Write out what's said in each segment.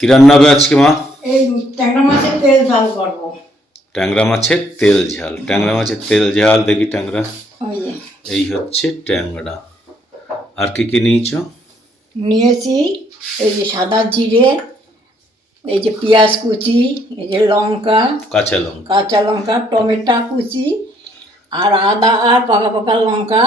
কি রান্না হবে আজকে মা? এই ট্যাংরা মাছের তেল ঝাল করব। ট্যাংরা মাছের তেল ঝাল ট্যাংরা মাছের তেল ঝাল দেখি ট্যাংরা। এই হচ্ছে ট্যাংরা। আর কি কি নিয়েছ? নিয়েছি এই যে সাদা জিরে এই যে পেঁয়াজ কুচি এই যে লঙ্কা কাঁচা লঙ্কা। কাঁচা লঙ্কা টমেটো কুচি আর আদা আর পাকা পাকা লঙ্কা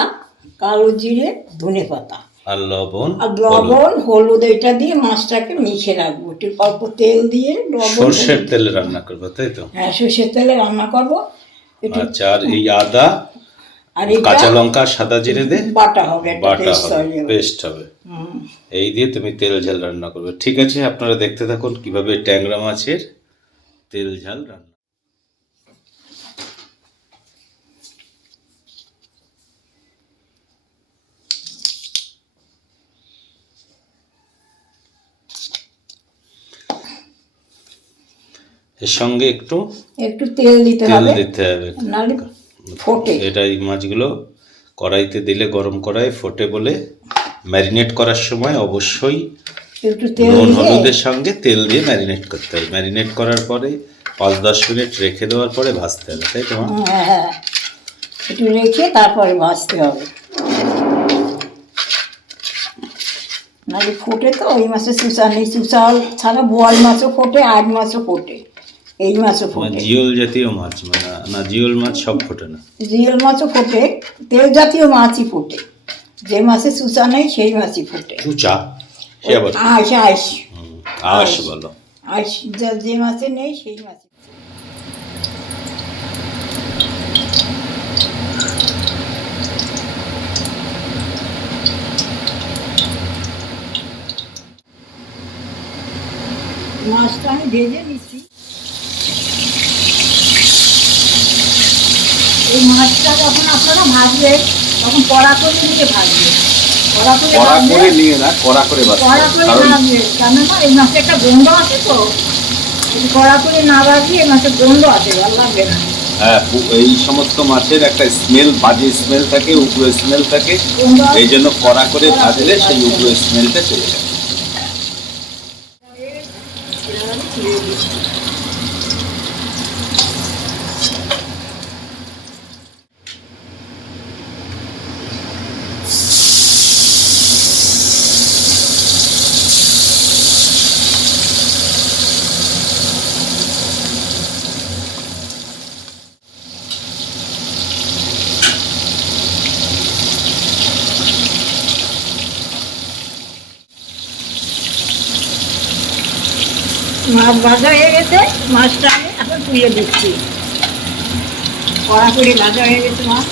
কালো জিরে ধনে পাতা। আর লবণ আর। লবণ হলুদ। এটা দিয়ে মাছটাকে মিশে রাখব। একটু অল্প তেল দিয়ে সর্ষের তেলে রান্না করব তাই তো? হ্যাঁ সর্ষের তেলে রান্না করব। আচ্ছা আর এই আদা আর কাঁচা লঙ্কা সাদা জিরে দে বাটা হবে বাটা হবে পেস্ট হবে। এই দিয়ে তুমি তেল ঝাল রান্না করবে। ঠিক আছে আপনারা দেখতে থাকুন কীভাবে ট্যাংরা মাছের তেল ঝাল রান্না এর সঙ্গে একটু একটু তেল দিতে তেল হবে দিতে হবে নাহলে ফোটে। এটা এই মাছগুলো কড়াইতে দিলে গরম কড়াই ফোটে বলে ম্যারিনেট করার সময় অবশ্যই একটু তেল নুন হলুদের সঙ্গে তেল দিয়ে ম্যারিনেট করতে হবে। ম্যারিনেট করার পরে পাঁচ দশ মিনিট রেখে দেওয়ার পরে ভাজতে হবে তাই তো হ্যাঁ হ্যাঁ। একটু রেখে তারপরে ভাজতে হবে। নাহলে ফোটে তো ওই মাছে চুষা নেই। চুষা ছাড়া বোয়াল মাছও ফোটে আট মাছও ফোটে। এই মাছও মানে ফোটে জিওল জাতীয় মাছ মানে না জিওল মাছ সব ফোটে না। জিওল মাছও ফোটে তেল জাতীয় মাছই ফোটে। যে মাছে নেই সেই মাছই ফোটে। চুচা? সে আবার আঁশ আঁশ। হুম, আঁশ বলো। আঁশ যা- যে মাছে নেই সেই মাছে। মাছটা আমি ভেজে নিচ্ছি এই মাছটা যখন আপনারা ভাজবেন তখন কড়া করে নিয়ে ভাজবেন। কড়া করে নিয়ে না কড়া করে কড়া করে ভাজবে কেননা এই মাছে একটা গন্ধ আছে তো। কড়া করে না ভাজি এই মাছের গন্ধ আছে ভালো লাগবে না। হ্যাঁ এই সমস্ত মাছের একটা স্মেল বাজে স্মেল থাকে উগ্র স্মেল থাকে। এই জন্য কড়া করে ভাজলে সেই উগ্র স্মেলটা চলে যায়। মাছ ভাজা হয়ে গেছে, মাছটা আমি এখন তুলে দিচ্ছি। কড়া করে ভাজা হয়ে গেছে মাছ।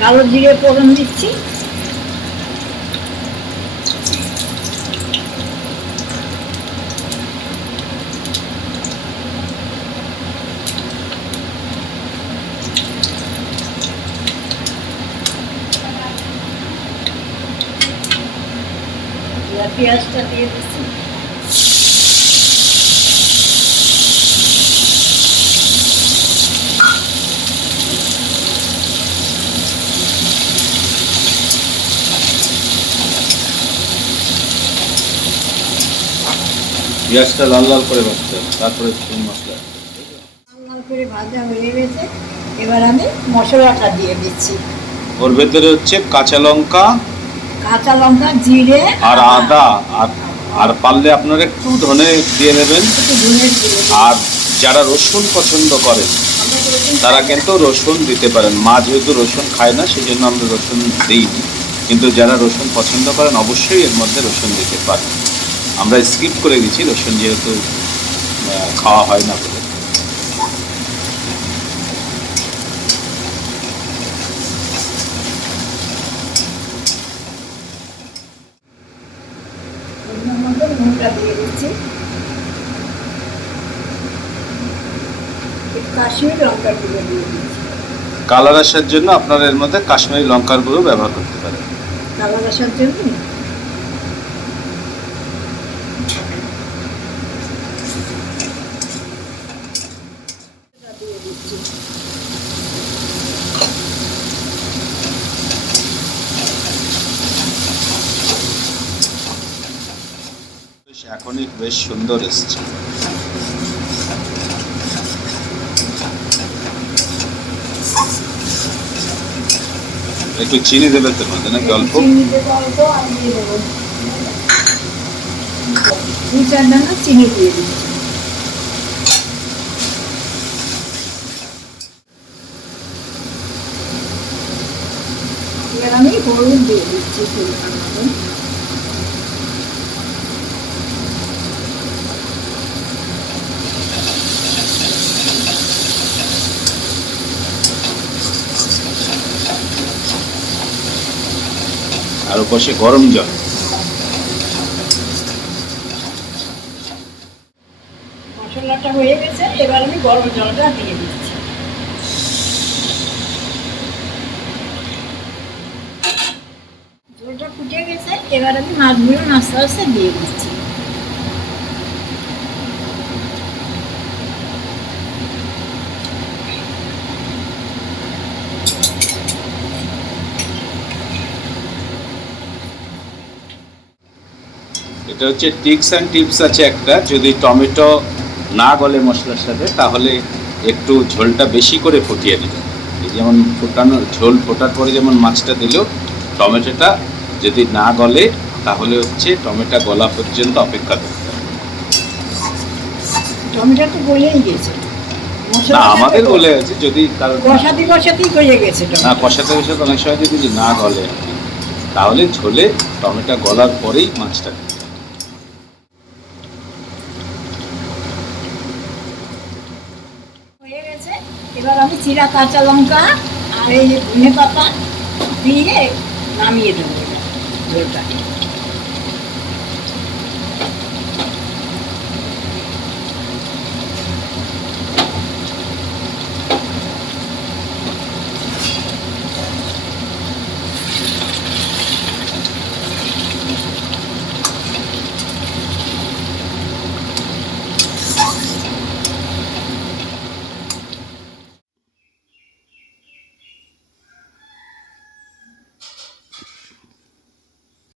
কালো জিরে ফোড়ন দিচ্ছি। এবার পেঁয়াজটা দিয়ে দিচ্ছি। পেঁয়াজটা লাল লাল করে ভাজতে হবে তারপরে চুন মশলা। লাল করে ভাজা হয়ে গেছে। এবার আমি মশলাটা দিয়ে দিচ্ছি। ওর ভেতরে হচ্ছে কাঁচা লঙ্কা কাঁচা লঙ্কা জিরে আর আদা আর আর পারলে আপনারা একটু ধনে দিয়ে নেবেন আর যারা রসুন পছন্দ করেন তারা কিন্তু রসুন দিতে পারেন। মা যেহেতু রসুন খায় না সেই জন্য আমরা রসুন দিইনি কিন্তু যারা রসুন পছন্দ করেন অবশ্যই এর মধ্যে রসুন দিতে পারেন। আমরা স্কিপ করে গেছি রসুন যেহেতু খাওয়া হয় না বলে এর মধ্যে নুনটা দিয়ে দিচ্ছি একটু কাশ্মীর গুঁড়ো দিয়ে কালার আসার জন্য আপনারা এর মধ্যে কাশ্মীরি লঙ্কার গুঁড়ো ব্যবহার করতে পারেন। কালার আসার জন্য? এখনই বেশ সুন্দর এসছে। একটু চিনি দেবে তো মধ্যে নাকি অল্প চিনি দেবো অল্প, আর দিয়ে দেবো। দুই চার দানা চিনি দিয়ে দিচ্ছি আমি হলুদ দিয়ে দিচ্ছি আর উপসে গরম জল। মশলাটা হয়ে গেছে, এবার আমি গরম জলটা দিয়ে দিচ্ছি। জলটা ফুটে গেছে, এবার আমি মাছগুলো আস্তে আস্তে দিয়ে দিচ্ছি। এটা হচ্ছে টিক্স অ্যান্ড টিপস আছে একটা। যদি টমেটো না গলে মশলার সাথে তাহলে একটু ঝোলটা বেশি করে ফুটিয়ে এই যেমন ফোটানো ঝোল ফোটার পরে যেমন মাছটা দিল টমেটোটা যদি না গলে তাহলে হচ্ছে টমেটো গলা পর্যন্ত অপেক্ষা করতে হবে। টমেটো তো গলেই গেছে। না আমাদের বলে আছে যদি কারণ কষাতে কষাতেই গেছে না কষাতে কষাতে অনেক সময় যদি না গলে তাহলে ঝোলে টমেটো গলার পরেই মাছটা দিতে হবে। হয়ে গেছে এবার আমি চিরা কাঁচা লঙ্কা আর এই যে ধনে পাতা দিয়ে নামিয়ে দেবো এটা ঝোলটা।